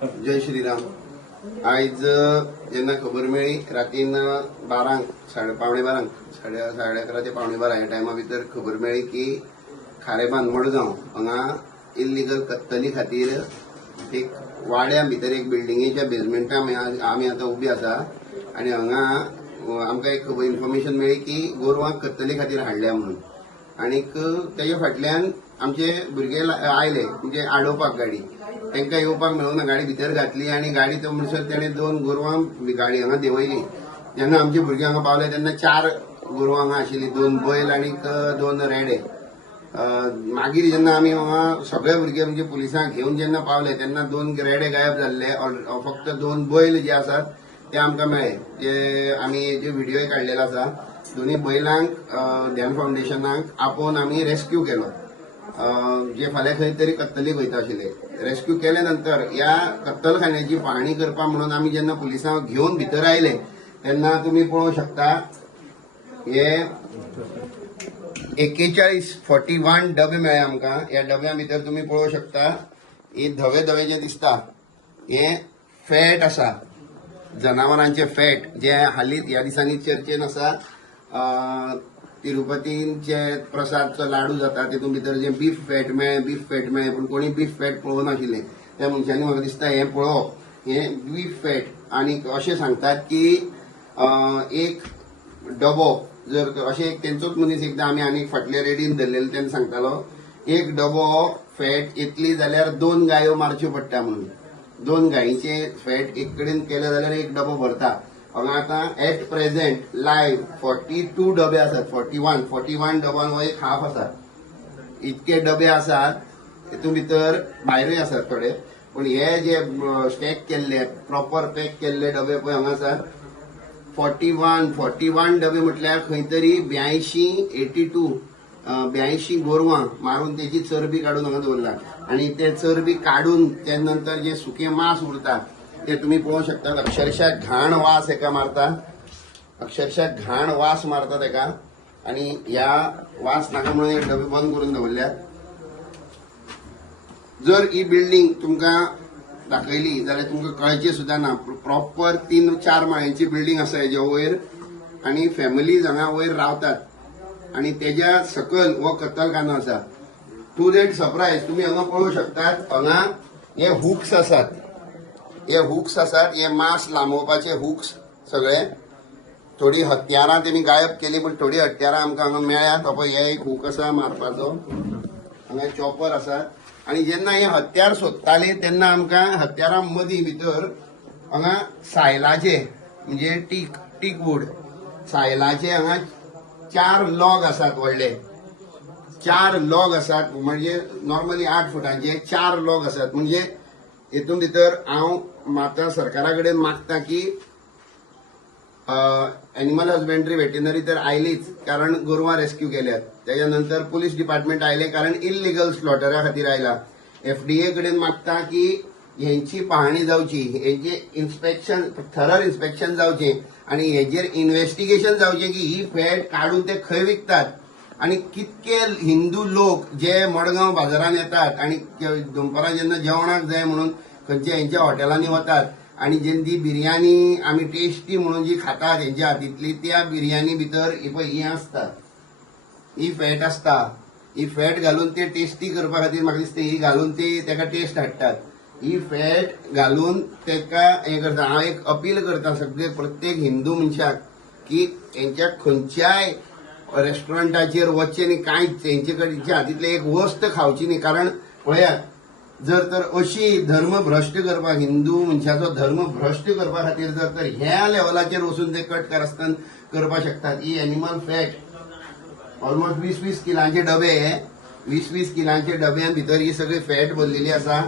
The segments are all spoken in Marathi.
जय श्रीराम। आयज जेन्ना खबर मेळ्ळी रातीन 12 पावणे 12 साडे 11 ते पावणे 12 ह्या टायमा भितर खबर मेळ्ळी की खारेबांद मडगांव हांगा इल्लीगल कत्तली खातीर एक वाड्या भितर एक बिल्डिंगेच्या बेजमेंटा आमी आतां उबी आसा आनी हांगा आमकां एक इन्फॉर्मेशन मेळ्ळी की गोरवांक कत्तले खातीर हाडल्या म्हणून आनीक तेजे फाटल्यान आमचे भुरगे आयले म्हणजे आडोवपाक गाडी तांकां येवपाक मेळूंक ना गाडी भितर घातली आनी गाडी तो म्हणसर तेणें 2 गोरवां गाडी हांगा देंवयली। जेन्ना आमचे भुरगे हांगा पावले तेन्ना 4 गोरवां हांगा आशिल्लीं, 2 बैल आनीक 2 रेडे। मागीर जेन्ना आमी हांगा सगळे भुरगे म्हणजे पुलिसांक घेवन जेन्ना पावले तेन्ना 2 रेडे गायब जाल्ले, फक्त 2 बैल जे आसात ते आमकां मेळ्ळे। जे आमी जे व्हिडिओ काडलेलो आसा दोन्ही बैलांक ध्यान फाउंडेशनाक आपोवन आमी रेस्क्यू केलो, जे फाल्यां खंय तरी कत्तलीक वयता आशिल्ले। रेस्क्यू केले नंतर ह्या कत्तलखान्याची पाहणी करपाक म्हणून आमी जेन्ना पुलिसांक घेवन भितर आयले तेन्ना तुमी पळोवंक शकता हे 41 डबे मेळ्ळे आमकां। ह्या डब्या भितर तुमी पळोवंक शकता हे धवे धवे जे दिसता हे फॅट आसा, जनावरांचे फॅट जे हालींच ह्या दिसांनी चर्चेन आसा। तिरुपतीचे प्रसादचो लाडू जाता तेतून भितर जे बीफ फॅट मेळ्ळे पूण कोणी बीफ फॅट पळोवंक नाशिल्ले। त्या मनशांनी म्हाका दिसता हे पळोवप हे बीफ फॅट आनी अशें सांगतात की एक डबो जर अशें एक तेंचोच मनीस एकदां आमी आनीक फाटले रेडीन धरलेले तेन्ना सांगतालो एक डबो फॅट येतली जाल्यार 2 गायो मारच्यो पडटा म्हणून। 2 गायीचे फॅट एक कडेन केले जाल्यार एक डबो भरता। हांगा आतां एट प्रेझेंट लायव्ह 42 डबे आसात, 41 डबान हो एक हाफ आसा। इतके डबे आसात, तेतून भितर भायरूय आसात थोडे, पूण हे जे स्टॅक केल्ले प्रॉपर पॅक केल्ले डबे पळय हांगा आसात 41 डबे म्हटल्यार खंय तरी 82 गोरवां मारून तेची चरबी काडून हांगा दवरला आनी ते चरबी काडून ते नंतर जे सुकें मांस उरता ते तुमी पळोवंक शकता। अक्षरशः घाण वास हेका मारता, अक्षरशः घाण वास मारता तेका आनी ह्या वास नाका म्हणून हे डबे बंद करून दवरल्यात। जर ही बिल्डिंग तुमकां दाखयली जाल्यार तुमकां कळचे सुद्धा ना, प्रॉपर 3-4 माळ्यांची बिल्डिंग आसा हेज्या वयर आनी फॅमिलीज हांगा वयर रावतात आनी तेज्या सकयल हो कत्तलखानो आसा। टू देट सरप्रायज तुमी हांगा पळोवंक शकतात हांगा हे हुक्स आसात, हे मांस लांबोवपाचे हुक्स सगळे। थोडी हत्यारां तेमी गायब केली पण थोडी हत्यारां आमकां हांगा मेळ्ळ्यात। पळय हे एक हूक आसा मारपाचो, हांगा चॉपर आसा आनी जेन्ना हे हत्यार सोदताले तेन्ना आमकां हत्यारां मदीं भितर हांगा सायलाचे म्हणजे टीक वूड सायलाचे हांगा 4 लॉग आसात, व्हडले 4 लॉग आसात म्हणजे नॉर्मली 8 फुटांचे 4 लॉग आसात। म्हणजे हेतून भितर हांव माता सरकारा कडेन मागता की एनिमल हजबेंड्री वेटनरी तर आयलीच कारण गोरवां रेस्क्यू केल्यात, त्याच्या नंतर पुलीस डिपार्टमेंट आयले कारण इल्लीगल स्लॉटरा खातीर आयला। FDA कडेन मागता की हेंची पाहणी जावची, हेंचे इन्स्पेक्शन थरर इन्स्पेक्शन जावचें आनी हेजेर इन्व्हेस्टिगेशन जावचें की ही फॅट काडून ते खंय विकतात आनी कितके हिंदू लोक जे मडगांव बाजारात येतात आनी दनपारां जेन्ना जेवणाक जाय म्हणून खंयच्या हेंच्या हॉटेलांनी वतात आनी जेन्ना बिर्याणी आमी टेस्टी म्हणून जी खातात हेंच्या हातींतली त्या बिर्याणी भितर ही आसता, ही फॅट आसता। ही फॅट घालून ते टेस्टी करपा खातीर म्हाका दिसता ही घालून ते तेका टेस्ट हाडटात। ही फॅट घालून तेका हें करता। हांव एक अपील करता सगळे प्रत्येक हिंदू मनशाक की हेंच्या खंयच्याय रेस्टॉरंटाचेर वचचें न्ही, कांयच हेंचे हातींतले एक वस्त खावची न्ही। कारण पळयात जर तर अशी धर्म भ्रश्ट करपाक हिंदू मनशाचो धर्म भ्रश्ट करपा खातीर जर तर ह्या लेवलाचेर वचून ते कट कारस्थान करपाक शकतात। ही एनिमल फॅट ऑलमोस्ट 20-20 किलांचे डबे, 20-20 किलांचे डब्यां भितर ही सगळी फॅट भरलेली आसा।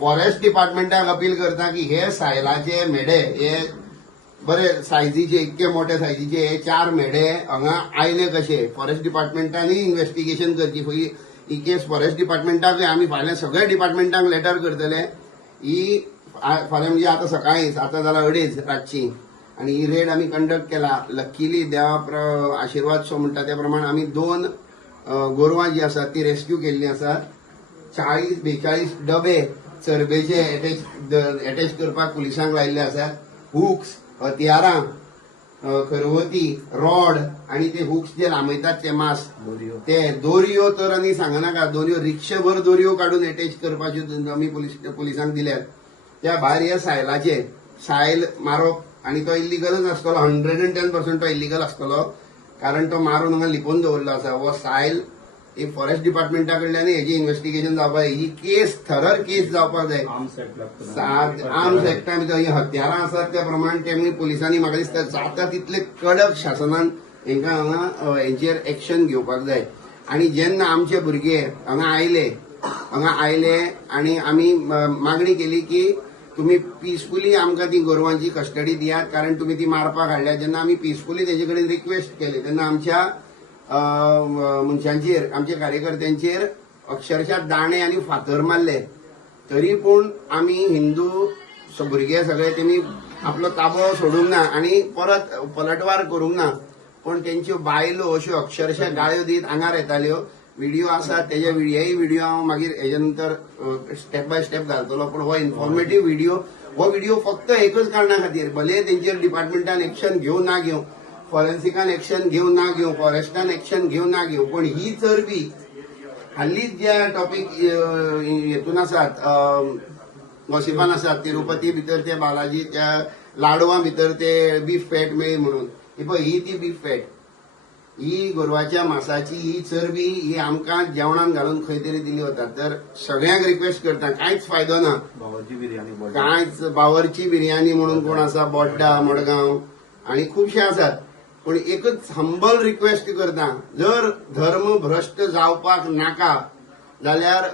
फॉरेस्ट डिपार्टमेंटाक अपील करता की हे सायलाचे मेढे हे बरे सायजीचे इतके मोठे सायजीचे हे 4 मेढे हांगा आयले कशे, फॉरेस्ट डिपार्टमेंटांनी इन्व्हेस्टिगेशन करची। ही केस फॉरेस्ट डिपार्टमेंटाक आमी फाल्यां सगळ्या डिपार्टमेंटांक लेटर करतले। ही फाल्यां म्हणजे आतां सकाळीं 7 जाल्यार 2:30 रातची आनी ही रेड आमी कंडक्ट केला। लकीली देवा आशिर्वाद सो म्हणटा त्या प्रमाणे आमी 2 गोरवां जी आसात ती रेस्क्यू केल्ली आसात। 40-42 डबे चरबेचे अटॅच करपाक पुलिसांक लायिल्ले आसात. हुक्स, हथियारां, खरवती, रॉड आणि ते हुक्स जे लांबयतात ते मास, ते दोरयो तर आनी सांगनाका, दोरयो रिक्षाभर दोरयो काडून अटॅच करपाच्यो आमी पुलिसांक दिल्यात. त्या भायर ह्या सायलाचे सायल मारप, आणि तो इल्लिगलच आसतलो. 110% तो इल्लिगल आसतलो, कारण तो मारून हांगा लिपोवन दवरलो आसा. हो सायल ही फॉरेस्ट डिपार्टमेंटा कडल्यान हेजी इन्व्हेस्टिगेशन जावपाक जाय. ही केस थरर केस जावपाक जाय. आर्म्स एक्टा भितर ही हत्यारां आसात त्या प्रमाण तेमी पुलिसांनी म्हाका दिसता जाता तितले कडक शासनान हेंकां हांगा हेंचेर एक्शन घेवपाक जाय. आणि जेन्ना आमचे भुरगे हांगा आयले आणि आमी मागणी केली की तुम्ही पीसफुली आमकां ती गोरवांची कस्टडी दियात, कारण तुम्ही ती मारपाक हाडल्या. जेन्ना आमी पीसफुली तेजे कडेन रिक्वेस्ट केली तेन्ना आमच्या मनशांचेर, आमच्या कार्यकर्त्यांचेर अक्षरशः दाणे आणि फातर मारले. तरी पूण आमी हिंदू भुरगे सगळे तेमी आपलो ताबो सोडूंक ना आणि परत पलटवार करूंक ना. पण तेंच्यो बायलो अश्यो अक्षरशः गाळ्यो दीत आंगार येताल्यो. व्हिडिओ आसा, तेजे व्हिडिओ हांव मागीर हेजे नंतर स्टेप बाय स्टेप घालतलो. पण हो इन्फॉर्मेटिव्ह व्हिडिओ फक्त एकच कारणां खातीर, भले तेंचेर डिपार्टमेंटान एक्शन घेवं ना घेवं, फॉरेन्सिकान एक्शन घेवं ना घेवं, फॉरेस्टान एक्शन घेवं ना घेवं, पण ही चरबी हालींच ज्या टॉपिक हेतून आसात, गॉसिपान आसात, तिरुपती भितर ते बालाजी त्या लाडवा भितर ते बीफ फॅट मेळ्ळी म्हणून, ही ती बीफ फॅट, ही गोरवाच्या मांसाची ही चरबी ही आमकां जेवणान घालून खंय तरी दिली वता. तर सगळ्यांक रिक्वेस्ट करता, कांयच फायदो ना. कांयच बावरची बिर्याणी म्हणून कोण आसा, बोड्डा, मडगांव आणि खुबशे आसात. पण एकच हंबल रिक्वेस्ट करता, जर धर्म भ्रष्ट जावपाक नाका जाल्यार